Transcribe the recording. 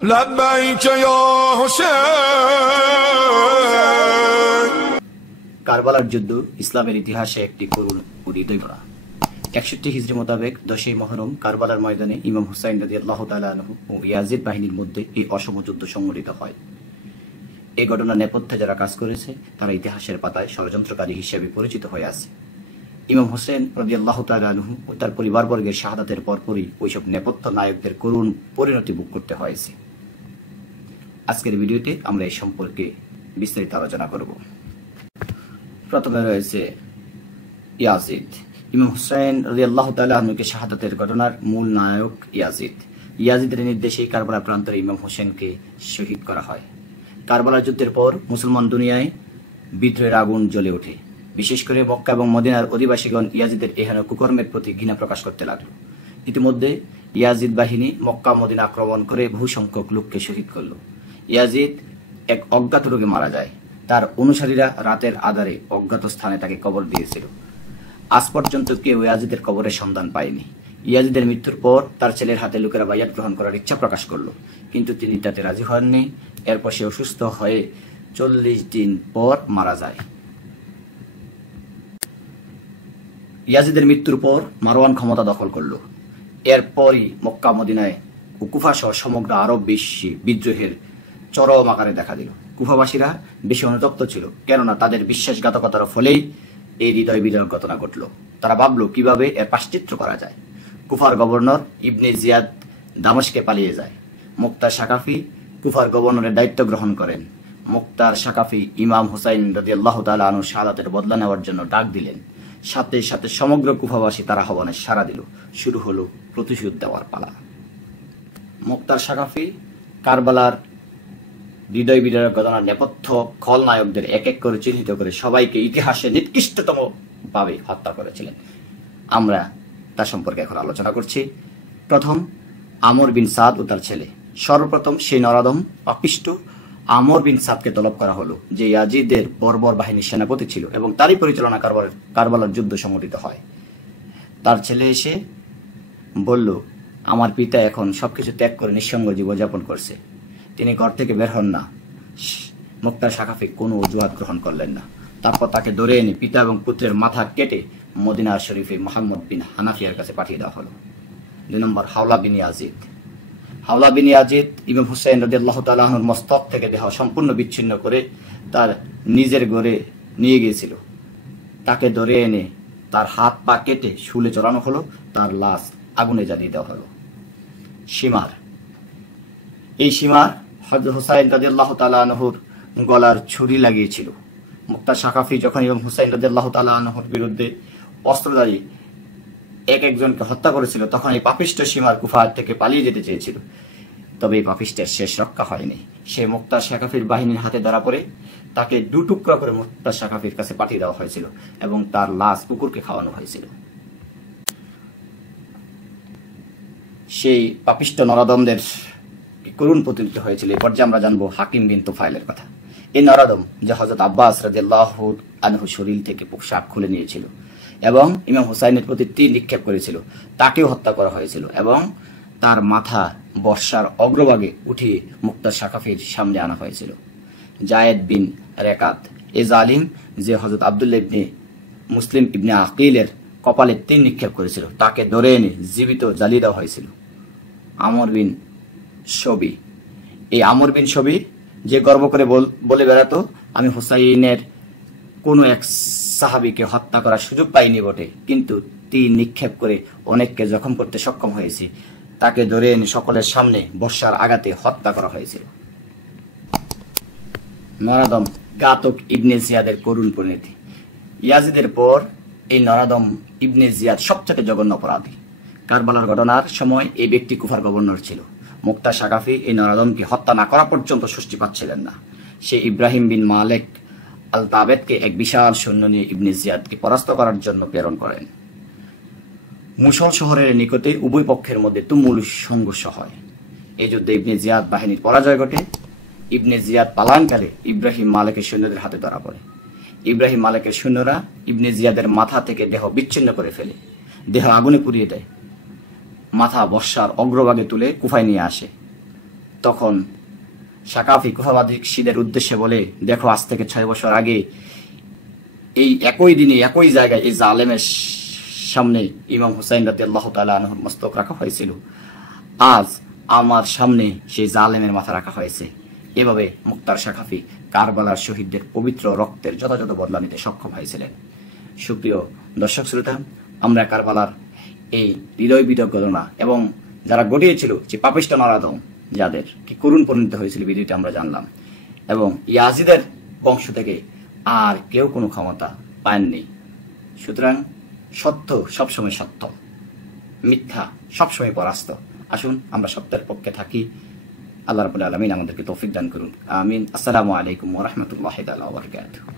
لبيك يا حسين। কারবালার যুদ্ধ ইসলামের ইতিহাসে একটি করুণ ও হৃদয়ভরা। 61 হিজরি মোতাবেক 10ই মুহররম কারবালার ময়দানে ইমাম হুসাইন রাদিয়াল্লাহু তাআলা আনহু ও ইয়াজিদ বাহিনীর মধ্যে এই অসম যুদ্ধ সংঘটিত হয়। এই ঘটনার নেপথ্যে যারা কাজ করেছে তারা ইতিহাসের পাতায় ষড়যন্ত্রকারী হিসেবে পরিচিত হয়ে আছে। ইমাম হুসেন রাদিয়াল্লাহু তাআলা আনহু ও তার পরিবারবর্গের শাহাদাতের পরপরই ওইসব নেপথ্য নায়কদের করুণ পরিণতি ভোগ করতে হয়েছে। আজকের ভিডিওতে আমরা এই সম্পর্কে বিস্তারিত আলোচনা করব। প্রথমে রয়েছে ইয়াজিদ। ইমাম হুসাইন রাদিয়াল্লাহু তাআলা আনহুকে শাহাদাতের ঘটনার মূল নায়ক ইয়াজিদ। ইয়াজিদের নির্দেশে কারবালা প্রান্তরে ইমাম হোসেনকে শহীদ করা হয়। কারবালার যুদ্ধের পর মুসলমান দুনিয়ায় বিদ্রোহের আগুন জ্বলে ওঠে। বিশেষ করে মক্কা এবং মদিনার অধিবাসীগণ ইয়াজিদের এহেন কুকর্মের প্রতি ঘৃণা প্রকাশ করতে লাগল। ইতিমধ্যে ইয়াজিদ বাহিনী মক্কা মদিনা আক্রমণ করে বহু সংখ্যক লোককে শহীদ করল। ইয়াজিদ এক অজ্ঞাত রোগে মারা যায়। তার অনুসারীরা রাতের আধারে অজ্ঞাত স্থানে তাকে কবর দিয়েছিল। আজ পর্যন্ত কেউ ইয়াজিদের কবরের সন্ধান পায়নি। ইয়াজিদের মৃত্যুর পর তার ছেলের হাতে লোকেরা বাইয়াত গ্রহণ করার ইচ্ছা প্রকাশ করল, কিন্তু তিনি তাতে রাজি হননি। এরপর সে অসুস্থ হয়ে 40 দিন পর মারা যায়। ইয়াজিদের মৃত্যুর পর মারওয়ান ক্ষমতা দখল করল। এরপরই মক্কা মদিনায় ও কুফা সহ সমগ্র আরব বিশ্বে বিদ্রোহের চরম আকারে দেখা দিল। কুফাবাসীরা বেশি অনুতপ্ত ছিল, কেননা তাদের বিশ্বাসঘাতকতার ফলেই এই হৃদয় বিদারক ঘটনা ঘটল। তারা ভাবল কিভাবে এর প্রায়শ্চিত্ত করা যায়। কুফার গভর্নর ইবনে জিয়াদ দামেস্কে পালিয়ে যায়। মুক্তার সাকাফি কুফার গভর্নরের দায়িত্ব গ্রহণ করেন। মুক্তার সাকাফি ইমাম হুসাইন রাদিয়াল্লাহু তাআলা আনহুর শাহাদাতের বদলা নেওয়ার জন্য ডাক দিলেন। সাথে সাথে সমগ্র কুফাবাসী তার আহ্বানে সাড়া দিল। শুরু হলো প্রতিশোধ দেওয়ার পালা। মুক্তার সাকাফি কারবালার হৃদয় বিদারক ঘটনার নেপথ্য খলনায়কদের এক এক করে চিহ্নিত করে সবাইকে ইতিহাসে নিকৃষ্টতম ভাবে হত্যা করেছিলেন। আমরা তার সম্পর্কে এখন আলোচনা করছি। প্রথম, আমর বিন সাদ ও তার ছেলে। সর্বপ্রথম সেই নরাদম পাপিষ্ট আমর বিন সাদকে তলব করা হলো, যে ইয়াজিদের বর্বর বাহিনীর সেনাপতি ছিল এবং তারই পরিচালনা কারবালার যুদ্ধ সংঘটিত হয়। তার ছেলে এসে বলল, আমার পিতা এখন সবকিছু ত্যাগ করে নিঃসঙ্গ জীবনযাপন করছে, তিনি ঘর থেকে বের হন না। মুক্তার সাকাফি কোনো অজুহাত গ্রহণ করলেন না। তারপর তাকে ধরে এনে পিতা এবং পুত্রের মাথা কেটে মদিনা শরীফে মুহাম্মদ বিন হানাফিয়ার কাছে পাঠিয়ে দেওয়া হলো। 2 নম্বর, হাওলা বিন ইয়াজিদ। হাওলা বিন ইয়াজিদ ইমাম হুসাইন রাদিয়াল্লাহু তাআলা আনহুর মস্তক থেকে দেহ সম্পূর্ণ বিচ্ছিন্ন করে তার নিজের ঘরে নিয়ে গিয়েছিল। তাকে ধরে এনে তার হাত পা কেটে শুলে চড়ানো হলো, তার লাশ আগুনে জ্বালিয়ে দেওয়া হলো। সীমার। এই সীমার হযরত হুসাইন রাদিয়াল্লাহু তাআলা আনহুর গলার ছুরি লাগিয়েছিল। মুক্তার সাকাফি যখন ইমাম হুসাইন রাদিয়াল্লাহু তাআলা আনহুর বিরুদ্ধে অস্ত্রধারী একজনকে হত্যা করেছিল, তখন এই পাপিষ্ট সীমার কুফা থেকে পালিয়ে যেতে চেয়েছিল। তবে এই পাপিষ্টের শেষ রক্ষা হয়নি। সে মুক্তার সাকাফির বাহিনীর হাতে ধরা পড়ে তাকে 2 টুকরা করে মুক্তার সাকাফির কাছে পাঠিয়ে দেওয়া হয়েছিল এবং তার লাশ কুকুরকে খাওয়ানো হয়েছিল। সেই পাপিষ্ট নরাদমদের করুণ প্রতিনিধিত্ব হয়েছিল। এই পর্যায়ে আমরা জানবো হাকিম বিন তুফাইলের কথা। এই নরাদম, যে হযরত আব্বাস রাদিয়াল্লাহু আনহু শরীর থেকে পোশাক খুলে নিয়েছিল এবং ইমাম হুসাইনের প্রতি তীর নিক্ষেপ করেছিল, তাকেও হত্যা করা হয়েছিল এবং তার মাথা বর্ষার অগ্রভাগে উঠিয়ে মুক্তার সাকাফির সামনে আনা হয়েছিল। জায়েদ বিন রেকাত, এ জালিম, যে হযরত আব্দুল্লাহ ইবনে মুসলিম ইবনে আকিলের কপালে তীর নিক্ষেপ করেছিল, তাকে ধরে এনে জীবিত জ্বালিয়ে দেওয়া হয়েছিল। আমর বিন শবি। এই আমর বিন শবি, যে গর্ব করে বলে বেড়াতো, আমি হুসাইনের কোনো এক সাহাবীকে হত্যা করার সুযোগ পাইনি বটে, কিন্তু তীর নিক্ষেপ করে অনেককে জখম করতে সক্ষম হয়েছে, তাকে ধরে এনে সকলের সামনে বর্ষার আঘাতে হত্যা করা হয়েছিল। নরাদম ঘাতক ইবনে জিয়াদের করুণ পরিণতি। ইয়াজিদের পর এই নরাদম ইবনে জিয়াদ সবচেয়ে জঘন্য অপরাধী। কারবালার ঘটনার সময় এই ব্যক্তি কুফার গভর্নর ছিল। মুক্তা সাকাফি এই নরাদমকে হত্যা না করা পর্যন্ত স্বস্তি পাচ্ছিলেন না। সে ইব্রাহিম বিন মালেক আল তাবেদকে এক বিশাল সৈন্য নিয়ে ইবনে জিয়াদকে পরাস্ত করার জন্য প্রেরণ করেন। মুসল শহরের নিকটে উভয় পক্ষের মধ্যে তুমুল সংঘর্ষ হয়। এই যুদ্ধে ইবনে জিয়াদ বাহিনীর পরাজয় ঘটে। ইবনে জিয়াদ পালানকালে ইব্রাহিম মালেকের সৈন্যদের হাতে ধরা পড়ে। ইব্রাহিম মালেকের সৈন্যরা ইবনে জিয়াদের মাথা থেকে দেহ বিচ্ছিন্ন করে ফেলে, দেহ আগুনে পুড়িয়ে দেয়। মাথা বর্ষার অগ্রভাগে তুলে কুফায় নিয়ে আসে। তখন সাকাফি কুফাবাসীদের উদ্দেশ্যে বলে, দেখো আজ থেকে 6 বছর আগে এই একই দিনে একই জায়গায় এই জালেমের সামনে ইমাম হুসাইন রাদিয়াল্লাহু তাআলা আনহুর মস্তক রাখা হয়েছিল, আজ আমার সামনে সেই জালেমের মাথা রাখা হয়েছে। এভাবে মুক্তার সাকাফি কারবালার শহীদদের পবিত্র রক্তের যথাযথ বদলা নিতে সক্ষম হয়েছিলেন। সুপ্রিয় দর্শক শ্রোতা, আমরা কারবালার এই হৃদয় বিদগ্ধ ঘটনা এবং যারা ঘটিয়েছিল যে পাপিষ্ঠ নরাধম যাদের কি করুণ পরিণত হয়েছিল ভিডিওতে আমরা জানলাম, এবং ইয়াজিদের বংশ থেকে আর কেউ কোনো ক্ষমতা পাননি। সুতরাং সত্য সবসময় সত্য, মিথ্যা সবসময় পরাস্ত। আসুন আমরা সত্যের পক্ষে থাকি। আল্লাহ রাব্বুল আলামিন আমাদেরকে তৌফিক দান করুন। আমিন। আসসালামু আলাইকুম ওয়া রাহমাতুল্লাহি ওয়া বারাকাতুহু।